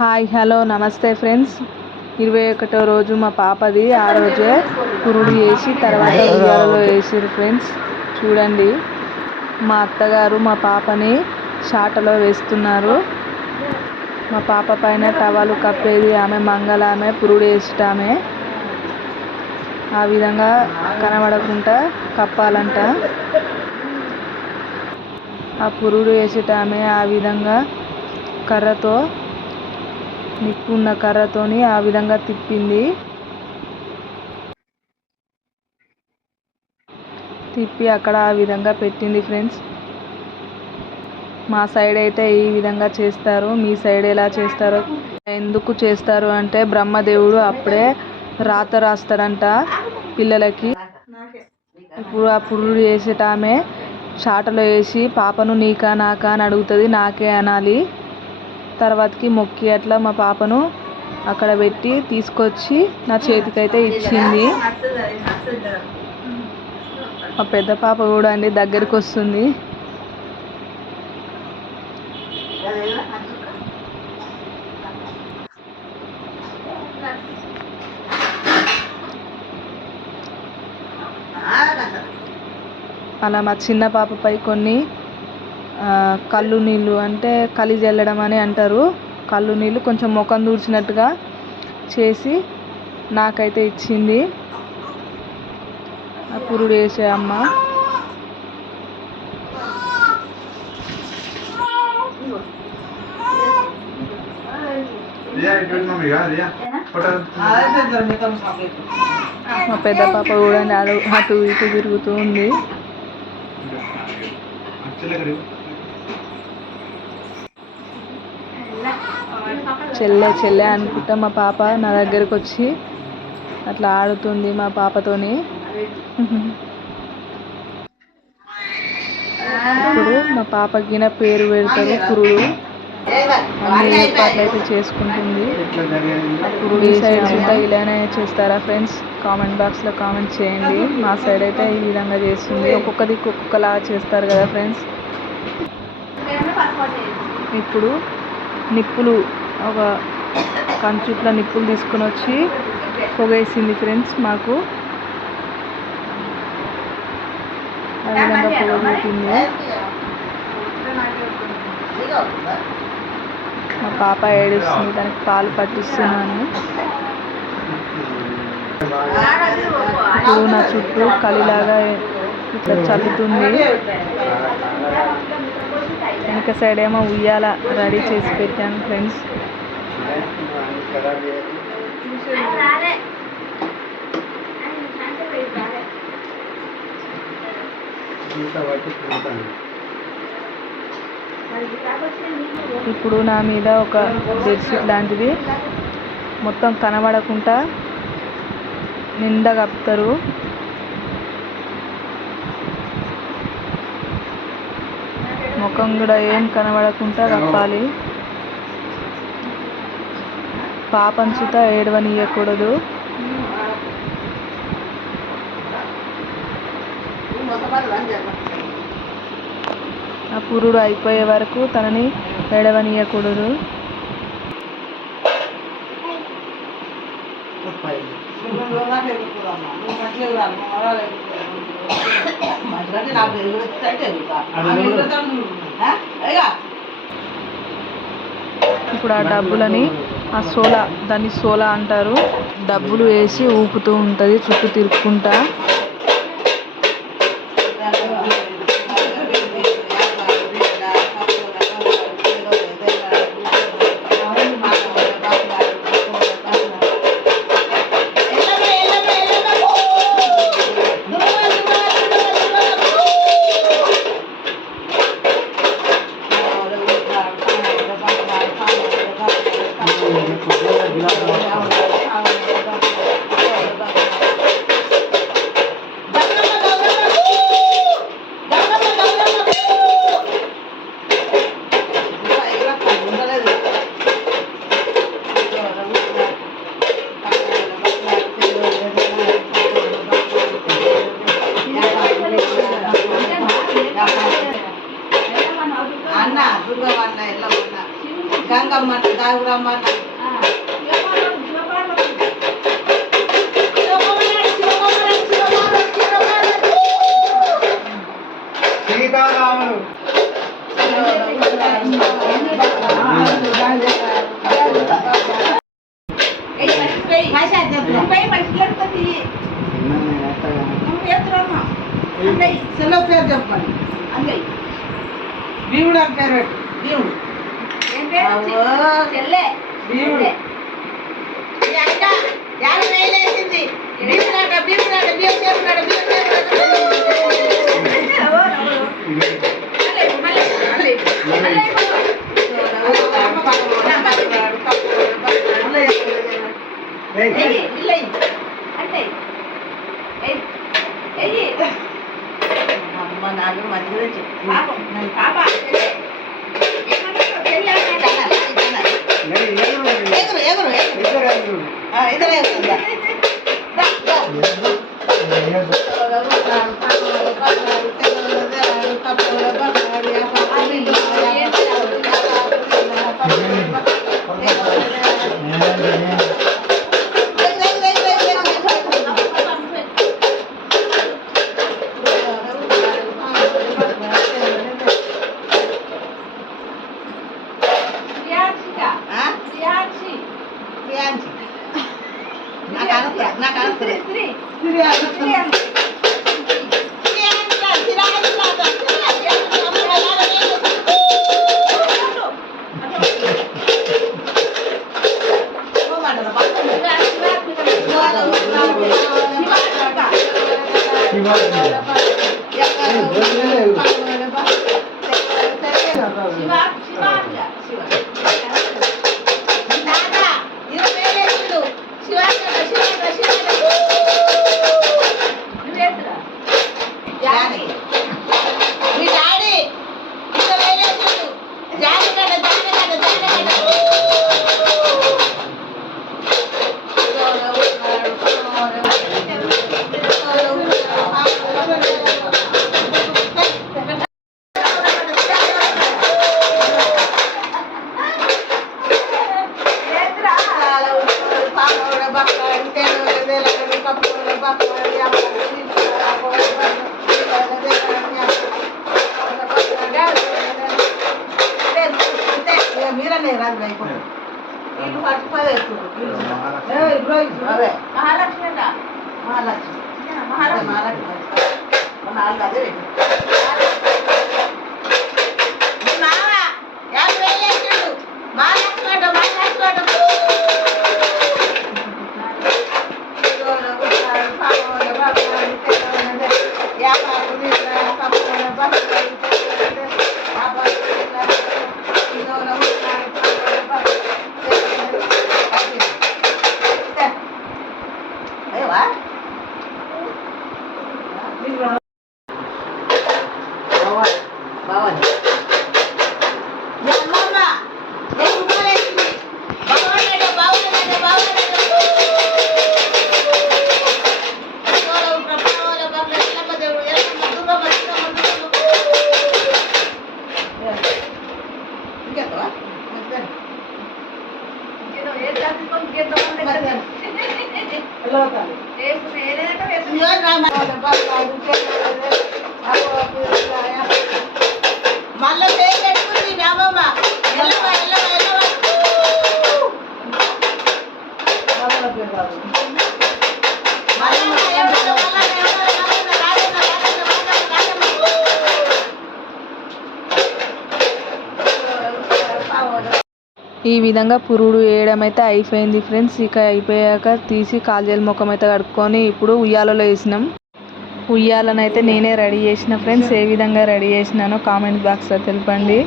Hi hello నమస్తే friends. 21వ రోజు మా పాపది. ఆ రోజే పురుడు వేసి తర్వాత ఉయ్యాలలో వేసారు ఫ్రెండ్స్. చూడండి, మా అత్తగారు మా పాపని షాటలో వేస్తున్నారు. మా పాప పైన టవలు కప్పేది ఆమె, మంగళ ఆమె, పురుడు వేసేటామె. ఆ విధంగా కనబడకుండా కప్పాలంట. ఆ పురుడు వేసేటామె ఆ విధంగా కర్రతో, నిప్పు ఉన్న కర్రతోని ఆ విధంగా తిప్పి అక్కడ ఆ విధంగా పెట్టింది ఫ్రెండ్స్. మా సైడ్ అయితే ఈ విధంగా చేస్తారు. మీ సైడ్ ఎలా చేస్తారో. ఎందుకు చేస్తారు అంటే బ్రహ్మదేవుడు అప్పుడే రాత రాస్తాడంట పిల్లలకి. ఇప్పుడు ఆ పురుడు వేసేటామె షాటలో వేసి పాపను నీకా నాకా అని అడుగుతుంది. నాకే అనాలి. తర్వాతకి మొక్కి అట్లా మా పాపను అక్కడ పెట్టి తీసుకొచ్చి నా చేతికైతే ఇచ్చింది. మా పెద్ద పాప కూడా అండి దగ్గరికి వస్తుంది. అలా మా చిన్న పాపపై కొన్ని కళ్ళు నీళ్ళు అంటే కలి జల్లడం అని అంటారు. కళ్ళు నీళ్ళు కొంచెం ముఖం దూడ్చినట్టుగా చేసి నాకైతే ఇచ్చింది ఆ పురుడు వేసే అమ్మ. మా పెద్ద పాప కూడా అటు ఇటు తిరుగుతూ ఉంది. చెల్లె అనుకుంటా మా పాప నా దగ్గరకు వచ్చి అట్లా ఆడుతుంది మా పాపతోని. ఇప్పుడు మా పాపకి నా పేరు పెడతారు. పురుడు అన్ని ఏర్పాట్లయితే చేసుకుంటుంది. పురుడు సైడ్ ఇంకా ఇలానే చేస్తారా ఫ్రెండ్స్? కామెంట్ బాక్స్లో కామెంట్ చేయండి. మా సైడ్ అయితే ఈ విధంగా చేస్తుంది. ఒక్కొక్క దిక్కు ఒక్కొక్కలా చేస్తారు కదా ఫ్రెండ్స్. ఇప్పుడు నిప్పులు ఒక కంచుట్లో నిప్పులు తీసుకొని వచ్చి పొగేసింది ఫ్రెండ్స్. మాకు ఆ విధంగా పొగ పెట్టింది. మా పాప ఏడుస్తుంది, దానికి పాలు పట్టిస్తున్నాను. ఇప్పుడు నా చుట్టూ కలిలాగా ఇట్లా చల్లుతుంది. వెనక సైడ్ ఏమో ఉయ్యాల రెడీ చేసి పెట్టాను ఫ్రెండ్స్. ఇప్పుడు నా మీద ఒక బెడ్షీట్ లాంటిది మొత్తం కనబడకుండా నిండా కప్పుతారు. ముఖం కూడా ఏం కనబడకుండా కప్పాలి. పాపను సుత ఏడవనియకూడదు. ఆ పురుడు అయిపోయే వరకు తనని ఏడవనియకూడదు. ఇప్పుడు ఆ డబ్బులని దాన్ని సోలా అంటారు. డబ్బులు వేసి ఊపుతూ ఉంటుంది చుట్టూ తిరుక్కుంటా. సీతారాములు సెలవు పేరు చెప్పండి అన్నయ్య భీముడు అని పేరు పెట్టు భీముడు భీముడు వేసింది భీముడాట భీముడాట భీము చేస్తున్నాడు అమ్మ నాకు మంచిగా చెప్పు ఎగురు ఇద్దరే మీరనే రాదు వీళ్ళు పట్టుకోలేదు మహాలక్ష్మి మహాలక్ష్మి మహాలక్ష్మి నాలుగు అదే మళ్ళీ పెట్టుకుంది అమ్మమ్మ ఈ విధంగా పురుడు వేయడం అయితే అయిపోయింది ఫ్రెండ్స్. ఇక అయిపోయాక తీసి కాలుజేలు ముఖం అయితే కడుక్కొని ఇప్పుడు ఉయ్యాలలో వేసినాం. ఉయ్యాలనైతే నేనే రెడీ చేసిన ఫ్రెండ్స్. ఏ విధంగా రెడీ చేసినానో కామెంట్ బాక్స్లో తెలపండి.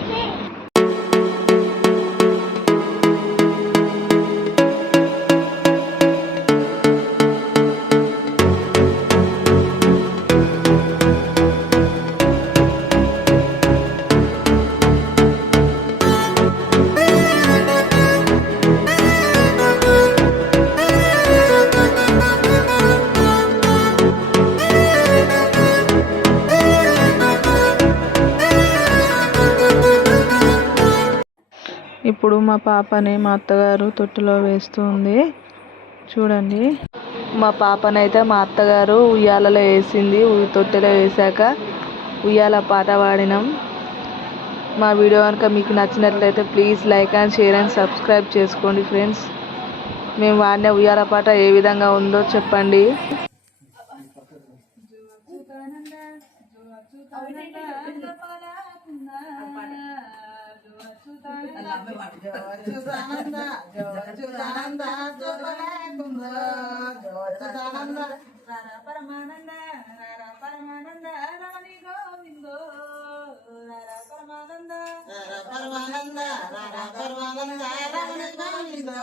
ఇప్పుడు మా పాపని మా అత్తగారు తొట్టిలో వేస్తుంది చూడండి. మా పాపనైతే మా అత్తగారు ఉయ్యాలలో వేసింది. తొట్టెలో వేసాక ఉయ్యాల పాట పాడినాం. మా వీడియో కనుక మీకు నచ్చినట్లయితే please like and share and subscribe చేసుకోండి ఫ్రెండ్స్. మేము వాడిన ఉయ్యాల పాట ఏ విధంగా ఉందో చెప్పండి. పరమానంద పరమానంద రమణి గోవిందో పరమానంద పరమానంద పరమానంద రమణి గోవిందో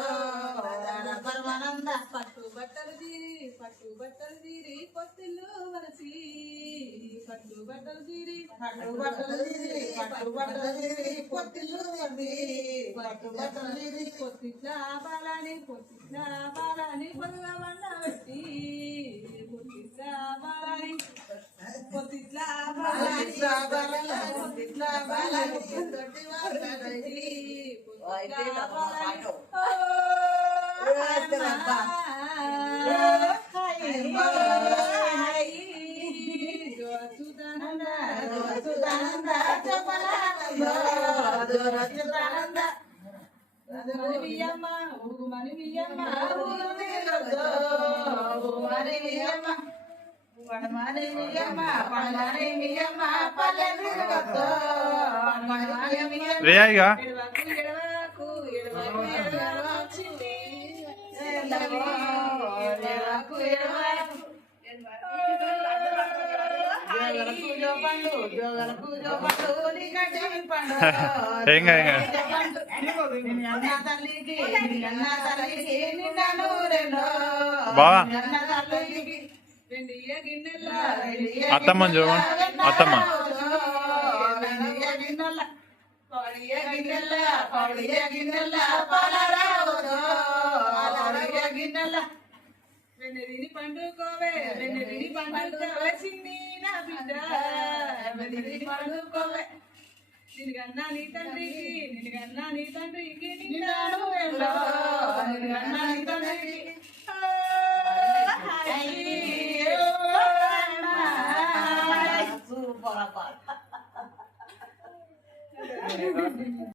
పరమానంద పట్టు బట్టలు తీరి పొత్తిల్లు వలసి పట్టు బట్టలు తీరి పొత్తిల్లు వలసి పొత్తిట్లా బాలని పొదుగా బండ పెట్టి పొత్తిట్లా బాలని తొట్టి రేయగా బావా అత్తమ్మ చూడ అత్తమ్మ వెన్నెరిని పండుకోవే చిన్ని నా బిడ్డ వెన్నెరిని పండుకోవే నిన్నుగన్నా నీ తండ్రికి నిన్నాను ఎల్లో నిన్నుగన్నా నీ తండ్రికి